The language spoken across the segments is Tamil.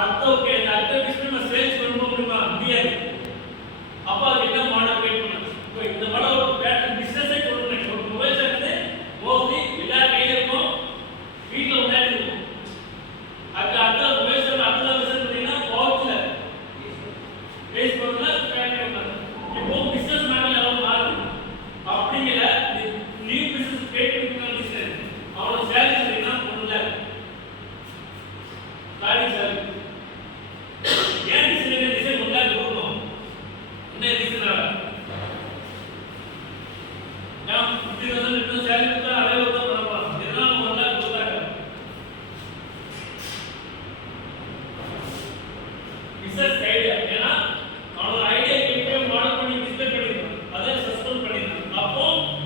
அடுத்த ஓகே இந்த அடுத்த பிசினஸ் நம்ம சேல்ஸ் பண்ண முடியுமா முடியாது. அப்ப அது என்ன மாடல் கிரியேட் பண்ணணும். இப்போ இந்த மாடல் ஒரு பேட்டர்ன் பிசினஸே கொடுக்கணும். ஒரு மொபைல் சேர்ந்து மோஸ்ட்லி எல்லா கையில இருக்கும், வீட்ல முன்னாடி இருக்கும். அது அடுத்த மொபைல் சேர்ந்து அடுத்த பிசினஸ் பண்ணீங்கன்னா பவுச்ல ஃபேஸ்புக்ல பேட்டர்ன் பண்ணணும். இப்போ பிசினஸ் மாடல் எல்லாம் மாறுது. அப்படிங்கிற நியூ பிசினஸ் கிரியேட் பண்ணி பிசினஸ் அவரோட சேல்ஸ் அப்படின்னா ஒண்ணுல சாரி சாரி ஏன் டிசைன் ஒன்றா கொடுக்கணும். என்ன ரீசனால நான் 50,000 ரிட்டர்ன் சேலரி கொடுத்தா அதே ஒரு தான் பண்ண போறோம். இதெல்லாம் நம்ம ஒன்றா கொடுத்தாங்க பிசினஸ் ஐடியா. ஏன்னா அவனோட ஐடியா கேட்கவே மாடல் பண்ணி டிஸ்பிளே பண்ணிருக்கான், அதை சஸ்பெண்ட் பண்ணிருக்கான். அப்போ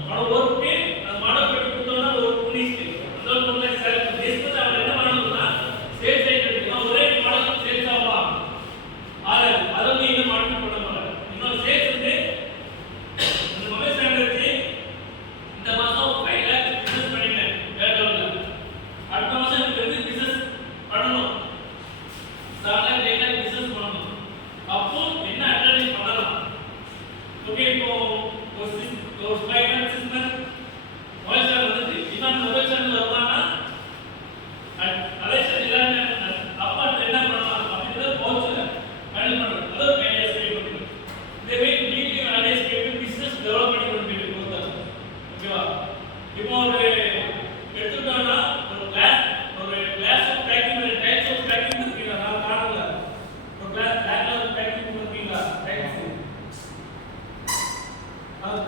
அவனோட ஒர்க்கு அந்த மாடல் பண்ணி கொடுத்தோம்னா ஒரு புனிஸ்ட் அந்த பொருளை செலக்ட் டிஸ்பிளே அவன் என்ன பண்ணணும்னா சேல்ஸ் ஐடியா ஒரே மாடல் சேல்ஸ் ஆகலாம். அதை இன்னும் மாடல் பண்ண மாட்டாங்க. இன்னொரு சேல்ஸ் வந்து இந்த மொபைல் ஸ்டாண்ட் வச்சு இந்த மாசம் 5 lakh பிசினஸ் பண்ணிட்டேன் வேறல. அடுத்த மாசம் எனக்கு வந்து பிசினஸ் பண்ணணும் 7 lakh 8 lakh பிசினஸ் பண்ணணும். அப்போ என்ன அட்வான்டேஜ் பண்ணலாம். ஓகே இப்போ ஒரு 5 months 6 months மொபைல் ஸ்டாண்ட் வந்து இவன் மொபைல் ஸ்டாண்ட் வருவானா அதே சரி எல்லாமே அப்பா என்ன பண்ணலாம் அப்படிங்கறது போச்சுல ஹேண்டில் பண்றது. அது ஒரு ஐடியா கிரியேட் பண்ணுங்க. இதே வே நீங்க ஐடியா கிரியேட் பிசினஸ் டெவலப் பண்ணி கொண்டு போறது. ஓகேவா? இப்போ ஒரு எடுத்துட்டோம்னா ஒரு கிளாஸ் ஆஃப் பேக்கிங் ஒரு டைப்ஸ் ஆஃப் பேக்கிங் இருக்குல்ல, நான் காணல. ஒரு கிளாஸ் ஆஃப் பேக்கிங் இருக்குல்ல டைப்ஸ். அது